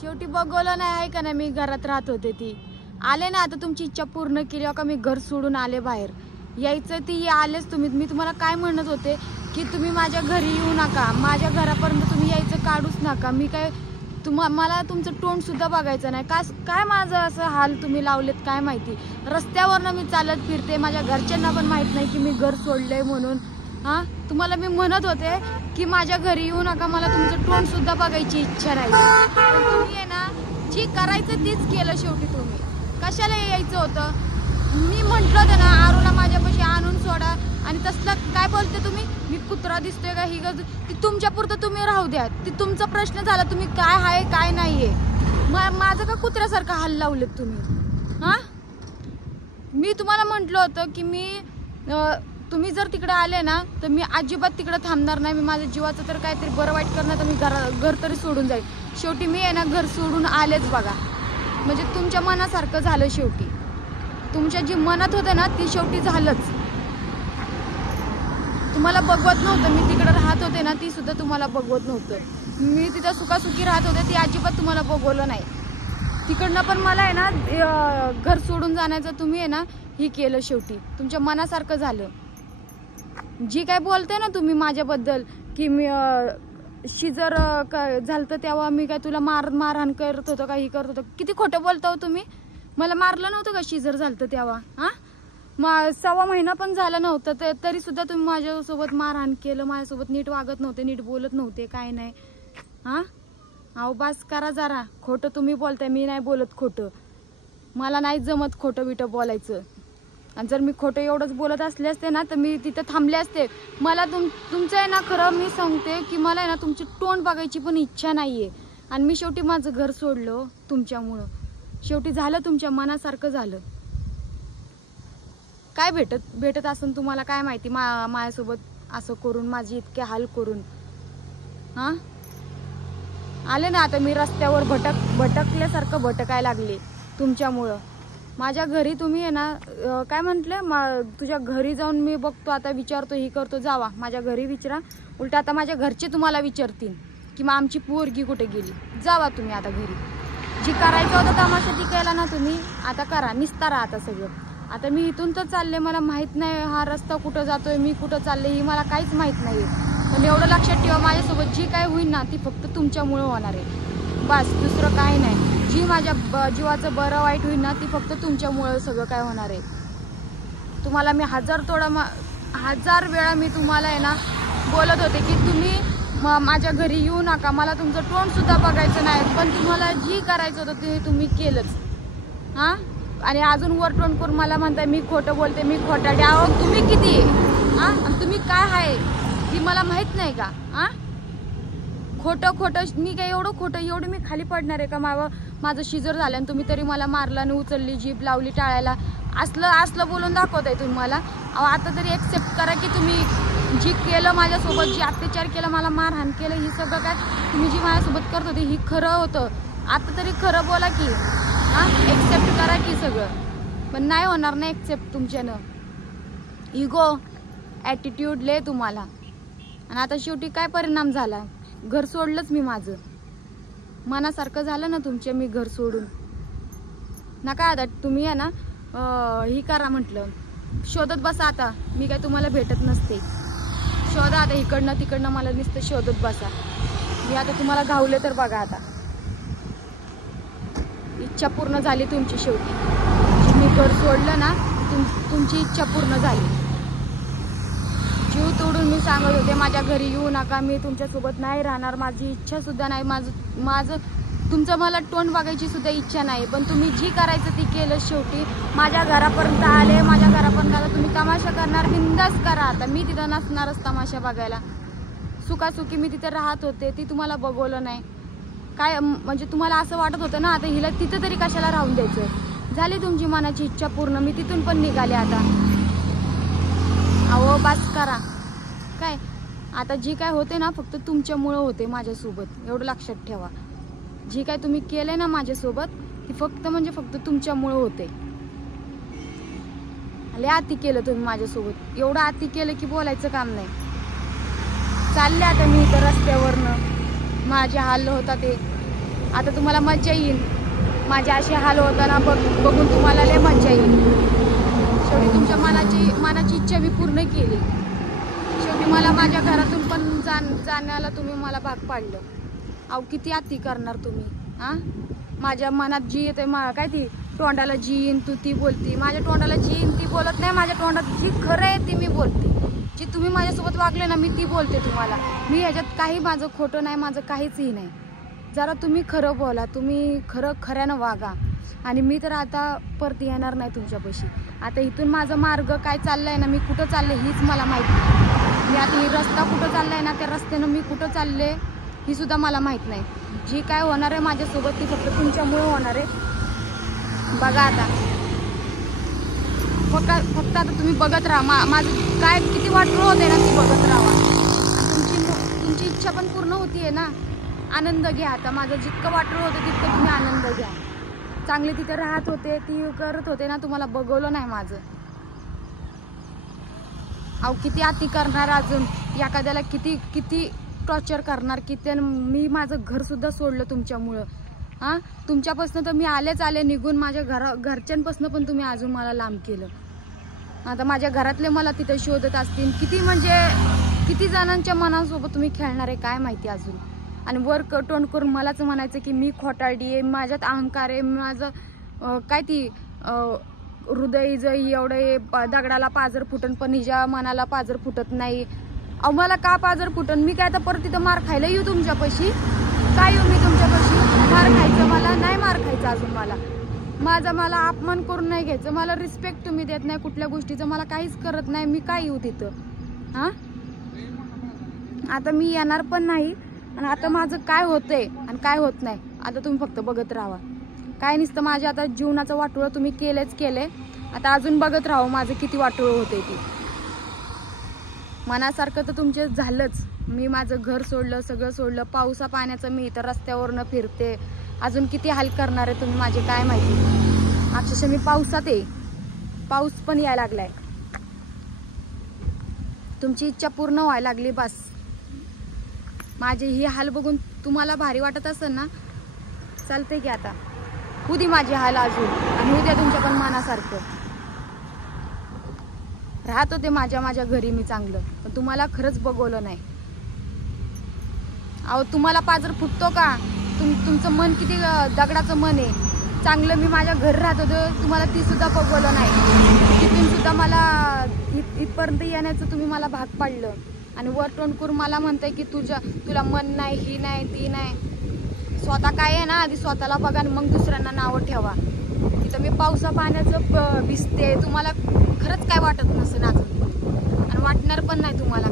शेवटी बघवलं नाही आहे का नाही, मी घरात राहत होते ती आले ना, आता तुमची इच्छा पूर्ण केली का मी घर सोडून आले बाहेर. यायचं ती आलेच तुम्ही. मी तुम्हाला काय म्हणत होते की तुम्ही माझ्या घरी येऊ नका, माझ्या घरापर्यंत तुम्ही यायचं काढूच नका. मी काय मला तुमचं तोंड सुद्धा बघायचं नाही. काय माझं असं हाल तुम्ही लावलेत काय माहिती. रस्त्यावरनं मी चालत फिरते, माझ्या घरच्यांना पण माहित नाही की मी घर सोडलंय म्हणून. हां, तुम्हाला मी म्हणत होते की माझ्या घरी येऊ नका, मला तुमचं तोंड सुद्धा बघायची इच्छा नाही. पण तुम्ही आहे ना, जी करायचं तीच केलं शेवटी. तुम्ही कशाला यायचं होतं. मी म्हटलं होतं ना आरूला माझ्यापाशी आणून सोडा, आणि तसलं काय बोलते तुम्ही. मी कुत्रा दिसतोय का ही ती तुमच्या पुरतं तुम्ही राहू द्या, ती तुमचा प्रश्न झाला. तुम्ही काय आहे काय नाहीये. माझं का कुत्र्यासारखं हाल लावलेत तुम्ही. हां, मी तुम्हाला म्हटलं होतं की तुम्ही जर तिकडे आले ना तर मी अजिबात तिकडे थांबणार नाही. मी माझ्या जीवाचं तर काहीतरी बरं वाईट करणार तर मी घर तरी सोडून जाईल. शेवटी मी आहे ना घर सोडून आलेच बघा. म्हणजे तुमच्या मनासारखं झालं शेवटी. तुमच्या जी मनात होतं ना ती शेवटी झालंच. तुम्हाला बघवत नव्हतं. मी तिकडे राहत होते ना ती सुद्धा तुम्हाला बघवत नव्हतं. मी तिथं सुखासुखी राहत होते, ती अजिबात तुम्हाला बघवलं नाही. तिकडनं पण मला आहे ना घर सोडून जाण्याचं तुम्ही आहे ना ही केलं. शेवटी तुमच्या मनासारखं झालं. जी काय बोलते ना तुम्ही माझ्याबद्दल की मी शिजर झालतं तेव्हा मी काय तुला मारहाण करत होतो का ही करत होतो. किती खोटं बोलता हो तुम्ही. मला मारलं नव्हतं का शिजर झालतं तेव्हा. हां, 6 महिना पण झाला नव्हतं तरी सुद्धा तुम्ही माझ्यासोबत मारहाण केलं. माझ्यासोबत नीट वागत नव्हते, नीट बोलत नव्हते, काय नाही. हां, अहो बास करा जरा. खोटं तुम्ही बोलताय, मी नाही बोलत खोटं. मला नाही जमत खोटं बिटं बोलायचं. आणि जर मी खोटं एवढंच बोलत असले असते ना तर मी तिथं थांबले असते. मला तुमचं आहे ना, खरं मी सांगते की मला आहे ना तुमची तोंड बघायची पण इच्छा नाहीये. आणि मी शेवटी माझं घर सोडलं तुमच्यामुळं. शेवटी झालं तुमच्या मनासारखं झालं. काय भेटत असून तुम्हाला काय माहिती माझ्यासोबत असं करून, माझी इतके हाल करून. हां, आले ना आता मी रस्त्यावर भटकल्यासारखं भटकायला लागले तुमच्यामुळं. माझ्या घरी तुम्ही आहे ना काय म्हटलं, तुझ्या घरी जाऊन मी बघतो आता, विचारतो, ही करतो. जावा माझ्या घरी विचारा. उलट आता माझ्या घरचे तुम्हाला विचारतील की मग आमची पोरगी कुठे गेली. जावा तुम्ही आता घरी. जी करायचं होतं तमाशा ती केला ना तुम्ही, आता करा. निस्तारा आता सगळं. आता मी इथून तर चालले, मला माहीत नाही हा रस्ता कुठं जातोय, मी कुठं चालले ही मला काहीच माहीत नाही. पण एवढं लक्षात ठेवा, माझ्यासोबत जी काय होईल ना ती फक्त तुमच्यामुळं होणार आहे. बस, दुसरं काही नाही. जी माझ्या जीवाचं बरं वाईट होईल ना ती फक्त तुमच्यामुळं सगळं काय होणार आहे. तुम्हाला मी हजार वेळा मी तुम्हाला आहे ना बोलत होते की तुम्ही माझ्या घरी येऊ नका, मला तुमचं तोंड सुद्धा बघायचं नाही. पण तुम्हाला जी करायचं होतं ते तुम्ही केलंच. हां, आणि अजून वर तोंड करून मला म्हणताय मी खोटं बोलते, मी खोटाडे. अहो तुम्ही किती हां, आणि तुम्ही काय आहे ती मला माहीत नाही का. हां, खोटं मी काय एवढं मी खाली पडणार आहे का. माझं शिजर झालं आणि तुम्ही तरी मला मारलं आणि उचलली, जीभ लावली टाळायला. असलं बोलून दाखवताय तुम्ही मला. अहो आता तरी एक्सेप्ट करा की तुम्ही जी केलं माझ्यासोबत, जी अत्याचार केलं, मला मारहाण केलं, ही सगळं काय तुम्ही जी माझ्यासोबत करत होते ही खरं होतं. आता तरी खरं बोला की. हां, एक्सेप्ट करा की सगळं. पण नाही होणार नाही एक्सेप्ट तुमच्यानं. इगो ॲटिट्यूड लय तुम्हाला. आणि आता शेवटी काय परिणाम झाला, घर सोडलंच मी. माझं मनासारखं झालं ना तुमच्या, मी घर सोडून. नका आता तुम्ही आहे ना ही करा म्हटलं, शोधत बसा आता. मी काय तुम्हाला भेटत नसते. शोधा आता इकडनं तिकडनं, मला नुसतं शोधत बसा. मी आता तुम्हाला घावले तर बघा आता. इच्छा पूर्ण झाली तुमची शेवटी. मी घर सोडलं ना तुमची इच्छा पूर्ण झाली. जीव तोडून मी सांगत होते माझ्या घरी येऊ नका, मी तुमच्यासोबत नाही राहणार, माझी इच्छा सुद्धा नाही. माझं तुमचं मला तोंड बघायची सुद्धा इच्छा नाही. पण तुम्ही जी करायचं ती केलं. शेवटी माझ्या घरापर्यंत आले. माझ्या घरापर्यंत आता तुम्ही तमाशा करणार, बिंदास करा. आता मी तिथं नसणारच तमाशा बघायला. सुखासुखी मी तिथे राहत होते, ती तुम्हाला बघवलं नाही काय. म्हणजे तुम्हाला असं वाटत होतं ना आता हिला तिथं तरी कशाला राहून द्यायचं. झाली तुमची मनाची इच्छा पूर्ण. मी तिथून पण निघाले आता. अहो बास करा. काय आता जी काय होते ना फक्त तुमच्यामुळं होते माझ्यासोबत, एवढं लक्षात ठेवा. जी काय तुम्ही केलंय ना माझ्यासोबत ती फक्त तुमच्यामुळं होते. लय अति केलं तुम्ही माझ्यासोबत. एवढं अति केलं की बोलायचं काम नाही. चालले आता मी इथं रस्त्यावरनं, माझे हाल होता ते. आता तुम्हाला मज्जा येईल, माझे असे हाल होताना बघून तुम्हाला लय मज्जा येईल. शेवटी तुमच्या मनाची इच्छा मी पूर्ण केली. शेवटी मला माझ्या घरातून पण जाण्याला तुम्ही मला भाग पाडलं. अहो किती अति करणार तुम्ही. हां, माझ्या मनात जी येते काय ती तोंडाला जी येईन तू ती बोलती. माझ्या तोंडाला जी येईन ती बोलत नाही. माझ्या तोंडात जी खरं आहे ती मी बोलते. जी तुम्ही माझ्यासोबत वागले ना मी ती बोलते तुम्हाला. मी ह्याच्यात काही माझं खोटं नाही, माझं काहीचही नाही. जरा तुम्ही खरं बोला, तुम्ही खऱ्यानं वागा. आणि मी तर आता परत येणार नाही तुमच्यापाशी. आता इथून माझा मार्ग काय चाललाय ना, मी कुठं चालले हीच मला माहिती नाही. मी आता ही रस्ता कुठं चाललाय ना, त्या रस्त्यानं मी कुठं चालले ही सुद्धा मला माहीत नाही. जी काय होणार आहे माझ्यासोबत ती फक्त तुमच्यामुळे होणार आहे. बघा आता फक्त आता तुम्ही बघत राहा. माझं काय किती वाटलं होते ना ती बघत राहा. तुमची इच्छा पण पूर्ण होतीये ना. आनंद घ्या आता. माझं जितकं वाटलं होतं तितकं तुम्ही आनंद घ्या. चांगले तिथे राहत होते, ती करत होते ना, तुम्हाला बघवलं नाही माझं. अहो किती अति करणार अजून, एखाद्याला किती टॉर्चर करणार. किती मी माझं घर सुद्धा सोडलं तुमच्यामुळं. हां, तुमच्यापासून तर मी आले निघून. माझ्या घरच्यांपासून पण तुम्ही अजून मला लांब केलं. आता माझ्या घरातले मला तिथे शोधत असतील. किती जणांच्या मनासोबत तुम्ही खेळणार आहे काय माहिती अजून. आणि वर तोंड करून मलाच म्हणायचं की मी खोटारडी आहे, माझ्यात अहंकार आहे, माझं काय ती हृदय जई एवढं दगडाला पाजर फुटन पण हिच्या मनाला पाजर फुटत नाही. अहो मला का पाजर फुटन. मी काय आता परत तिथं मार खायला येऊ तुमच्यापाशी. काय येऊ मी तुमच्यापाशी. मार खायचं मला नाही. मार खायचं अजून मला अपमान करून नाही घ्यायचं. मला रिस्पेक्ट तुम्ही देत नाही कुठल्या गोष्टीचं. मला काहीच करत नाही. मी काय येऊ तिथं. हां, आता मी येणार पण नाही. आणि आता माझं काय होतंय आणि काय होत नाही आता तुम्ही फक्त बघत राहा. काय नुसतं माझ्या आता जीवनाचं वाटोळं तुम्ही केले. आता अजून बघत राहा माझं किती वाटोळं होतंय ती. मनासारखं तर तुमचे झालंच. मी माझं घर सोडलं, सगळं सोडलं. पावसा पाण्याचं मी इथं रस्त्यावरनं फिरते. अजून किती हाल करणार आहे तुम्ही माझे काय माहिती. अक्षरशः मी पावसात आहे. पाऊस पण यायला लागलाय. तुमची इच्छा पूर्ण व्हायला लागली बस. माझे ही हाल बघून तुम्हाला भारी वाटत असेल ना, चालतंय की आता उदी माझे हाल अजून. आणि उद्या तुमच्या पण मनासारखं राहत होते माझ्या घरी मी चांगलं. पण तुम्हाला खरंच बघवलं नाही. अहो तुम्हाला पाजर फुटतो का. तुमचं मन किती दगडाचं मन आहे. चांगलं मी माझ्या घरी राहत होतं, तुम्हाला ती सुद्धा बघवलं नाही. तिथून सुद्धा मला इथपर्यंत येण्याचं तुम्ही मला भाग पाडलं. आणि वर तोंड करून मला म्हणताय की तुला मन नाही, ही नाही, ती नाही. स्वतः काय आहे ना, आधी स्वतःला बघा आणि मग दुसऱ्यांना नावं ठेवा. तिथं मी पावसा पाण्याचं भिजते. तुम्हाला खरंच काय वाटत नसेल अजून आणि वाटणार पण नाही तुम्हाला.